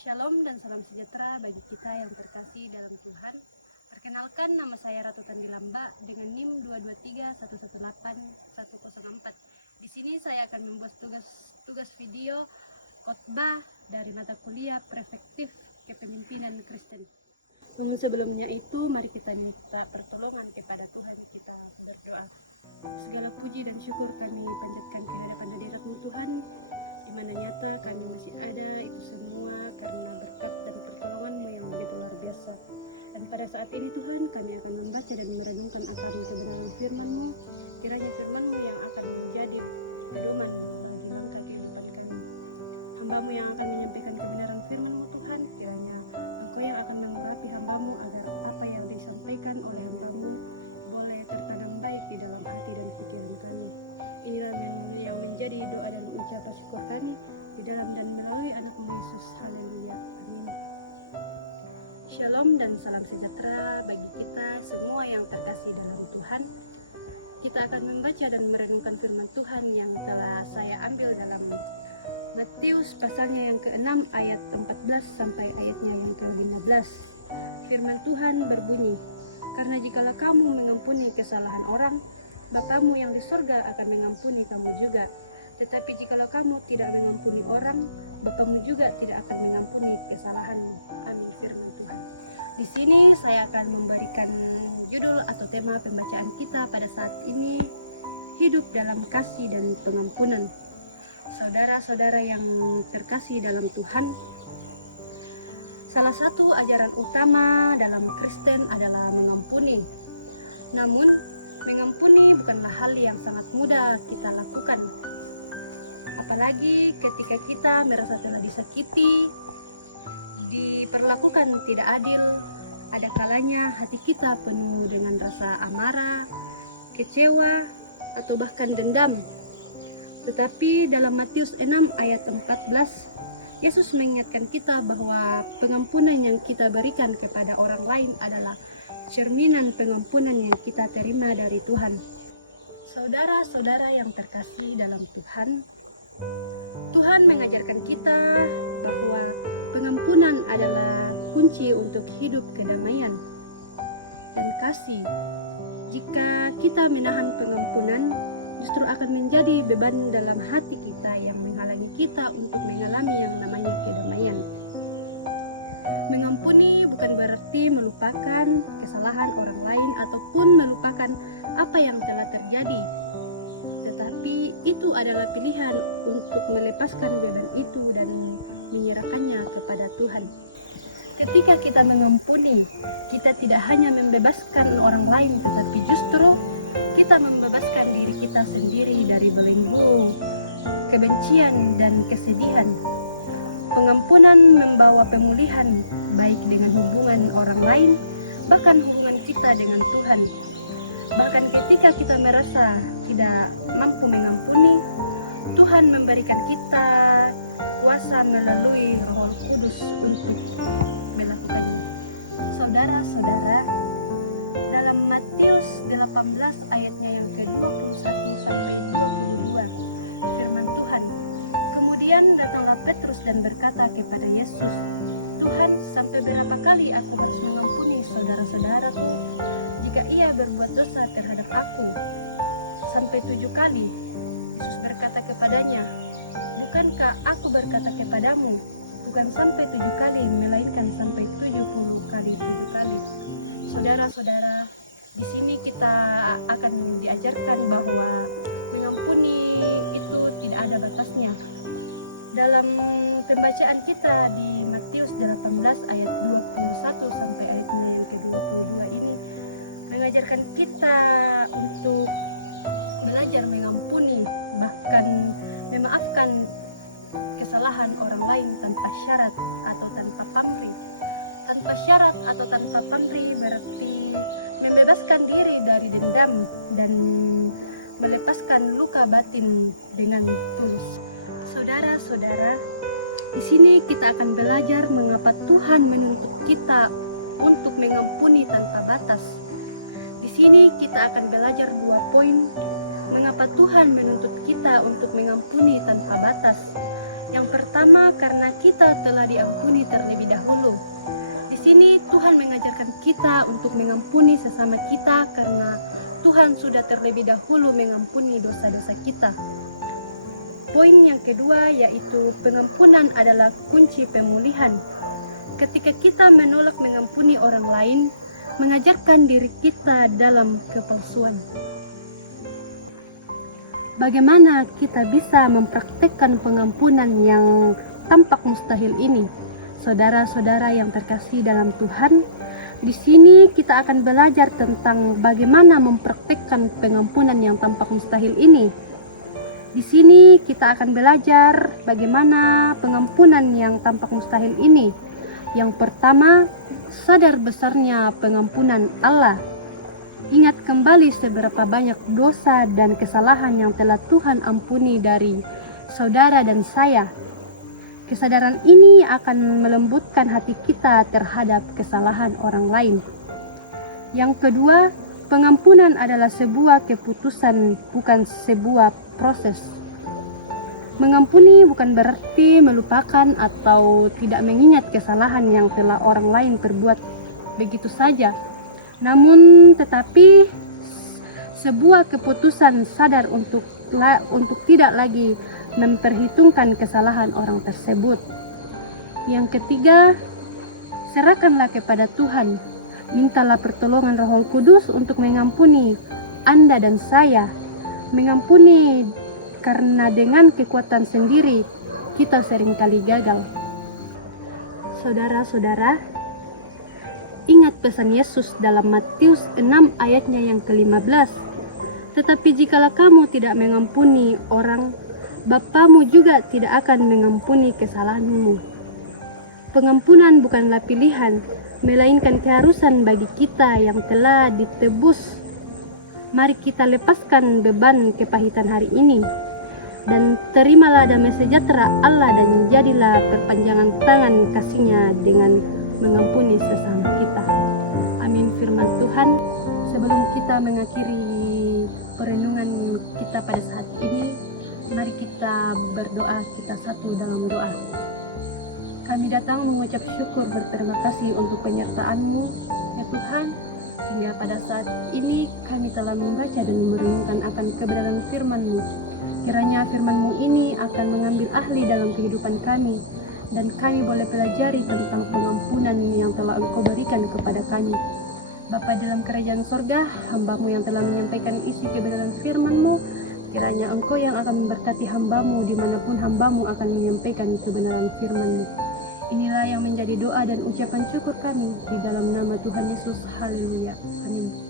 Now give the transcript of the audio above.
Shalom dan salam sejahtera bagi kita yang terkasih dalam Tuhan. Perkenalkan, nama saya Ratu Tandilamba dengan NIM 223118104. Di sini saya akan membuat tugas video khotbah dari mata kuliah Perspektif Kepemimpinan Kristen. Namun sebelumnya itu, mari kita minta pertolongan kepada Tuhan. Kita berdoa. Segala puji dan syukur kami panjatkan ke hadapan hadirat-Mu Tuhan, di mana nyata kami masih ada itu semua karena berkat dan pertolongan-Mu yang begitu luar biasa. Dan pada saat ini Tuhan, kami akan membaca dan merenungkan akan kebenaran firman-Mu. Kiranya firman-Mu yang akan menjadi pedoman bagi langkah kehidupan kami. Hamba-Mu yang akan menyampaikan kebenaran firman-Mu Tuhan, kiranya Engkau yang akan memberkati hamba-Mu agar apa yang disampaikan oleh hamba-Mu boleh tertanam baik di dalam hati dan pikiran kami. Inilah yang menjadi doa dan ucapan syukur kami di dalam dan melalui anak-Mu Yesus. Haleluya. Amin. Shalom dan salam sejahtera bagi kita semua yang terkasih dalam Tuhan. Kita akan membaca dan merenungkan firman Tuhan yang telah saya ambil dalam Matius pasalnya yang ke-6 ayat 14 sampai ayatnya yang ke-15. Firman Tuhan berbunyi, "Karena jikalau kamu mengampuni kesalahan orang, Bapamu yang di sorga akan mengampuni kamu juga. Tetapi jikalau kamu tidak mengampuni orang, Bapamu juga tidak akan mengampuni kesalahanmu." Amin. Firman Tuhan. Di sini saya akan memberikan judul atau tema pembacaan kita pada saat ini, hidup dalam kasih dan pengampunan. Saudara-saudara yang terkasih dalam Tuhan, salah satu ajaran utama dalam Kristen adalah mengampuni. Namun, mengampuni bukanlah hal yang sangat mudah kita lakukan. Apalagi ketika kita merasa telah disakiti, diperlakukan tidak adil, ada kalanya hati kita penuh dengan rasa amarah, kecewa, atau bahkan dendam. Tetapi dalam Matius 6 ayat 14, Yesus mengingatkan kita bahwa pengampunan yang kita berikan kepada orang lain adalah cerminan pengampunan yang kita terima dari Tuhan. Saudara-saudara yang terkasih dalam Tuhan, Tuhan mengajarkan kita bahwa pengampunan adalah kunci untuk hidup kedamaian dan kasih. Jika kita menahan pengampunan, justru akan menjadi beban dalam hati kita yang menghalangi kita untuk mengalami yang namanya kedamaian. Mengampuni bukan berarti melupakan kesalahan orang lain ataupun melupakan apa yang telah terjadi. Tetapi itu adalah pilihan untuk melepaskan beban itu dan menyerahkannya kepada Tuhan. Ketika kita mengampuni, kita tidak hanya membebaskan orang lain, tetapi justru kita membebaskan diri kita sendiri dari belenggu, kebencian, dan kesedihan. Pengampunan membawa pemulihan, baik dengan hubungan orang lain, bahkan hubungan kita dengan Tuhan. Bahkan ketika kita merasa tidak mampu mengampuni, Tuhan memberikan kita kuasa melalui Roh Kudus untuk melakukannya. Saudara-saudara, dalam Matius 18 ayatnya yang ke-21 sampai 22, firman Tuhan, "Kemudian datanglah Petrus dan berkata kepada Yesus, 'Tuhan, sampai berapa kali aku harus mengampuni saudara-saudaraku jika ia berbuat dosa terhadap aku? Sampai 7 kali?' Yesus berkata kepadanya, 'Bukankah aku berkata kepadamu, bukan sampai 7 kali, melainkan sampai 70 kali 7 kali. Saudara-saudara, di sini kita akan diajarkan bahwa mengampuni itu tidak ada batasnya. Dalam pembacaan kita di Matius 18 ayat 21 sampai ayatnya yang ke-22 ini mengajarkan kita untuk belajar mengampuni, bahkan memaafkan kesalahan orang lain tanpa syarat atau tanpa pamrih. Tanpa syarat atau tanpa pamrih berarti membebaskan diri dari dendam dan melepaskan luka batin dengan tulus. Saudara-saudara, di sini kita akan belajar mengapa Tuhan menuntut kita untuk mengampuni tanpa batas. Di sini kita akan belajar 2 poin mengapa Tuhan menuntut kita untuk mengampuni tanpa batas. Yang pertama, karena kita telah diampuni terlebih dahulu. Di sini Tuhan mengajarkan kita untuk mengampuni sesama kita karena Tuhan sudah terlebih dahulu mengampuni dosa-dosa kita. Poin yang kedua yaitu pengampunan adalah kunci pemulihan. Ketika kita menolak mengampuni orang lain, mengajarkan diri kita dalam kepalsuan. Bagaimana kita bisa mempraktekkan pengampunan yang tampak mustahil ini? Saudara-saudara yang terkasih dalam Tuhan, di sini kita akan belajar tentang bagaimana mempraktekkan pengampunan yang tampak mustahil ini. Di sini kita akan belajar bagaimana pengampunan yang tampak mustahil ini. Yang pertama, sadar besarnya pengampunan Allah. Ingat kembali seberapa banyak dosa dan kesalahan yang telah Tuhan ampuni dari saudara dan saya. Kesadaran ini akan melembutkan hati kita terhadap kesalahan orang lain. Yang kedua, pengampunan adalah sebuah keputusan, bukan sebuah proses. Mengampuni bukan berarti melupakan atau tidak mengingat kesalahan yang telah orang lain perbuat begitu saja. Namun tetapi sebuah keputusan sadar untuk tidak lagi memperhitungkan kesalahan orang tersebut. Yang ketiga, serahkanlah kepada Tuhan. Mintalah pertolongan Roh Kudus untuk mengampuni Anda dan saya. Mengampuni karena dengan kekuatan sendiri kita seringkali gagal. Saudara-saudara, ingat pesan Yesus dalam Matius 6 ayatnya yang ke-15. Tetapi jikalau kamu tidak mengampuni orang, Bapamu juga tidak akan mengampuni kesalahanmu. Pengampunan bukanlah pilihan, melainkan keharusan bagi kita yang telah ditebus. Mari kita lepaskan beban kepahitan hari ini dan terimalah damai sejahtera Allah dan jadilah perpanjangan tangan kasih-Nya dengan mengampuni sesama kita. Amin firman Tuhan. Sebelum kita mengakhiri perenungan kita pada saat ini, mari kita berdoa, kita satu dalam doa. Kami datang mengucap syukur berterima kasih untuk penyertaan-Mu, ya Tuhan, sehingga pada saat ini kami telah membaca dan merenungkan akan kebenaran firman-Mu. Kiranya firman-Mu ini akan mengambil ahli dalam kehidupan kami, dan kami boleh pelajari tentang pengampunan yang telah Engkau berikan kepada kami. Bapa dalam kerajaan sorga, hamba-Mu yang telah menyampaikan isi kebenaran firman-Mu, kiranya Engkau yang akan memberkati hamba-Mu dimanapun hamba-Mu akan menyampaikan kebenaran firman-Mu. Inilah yang menjadi doa dan ucapan syukur kami di dalam nama Tuhan Yesus. Haleluya. Amin.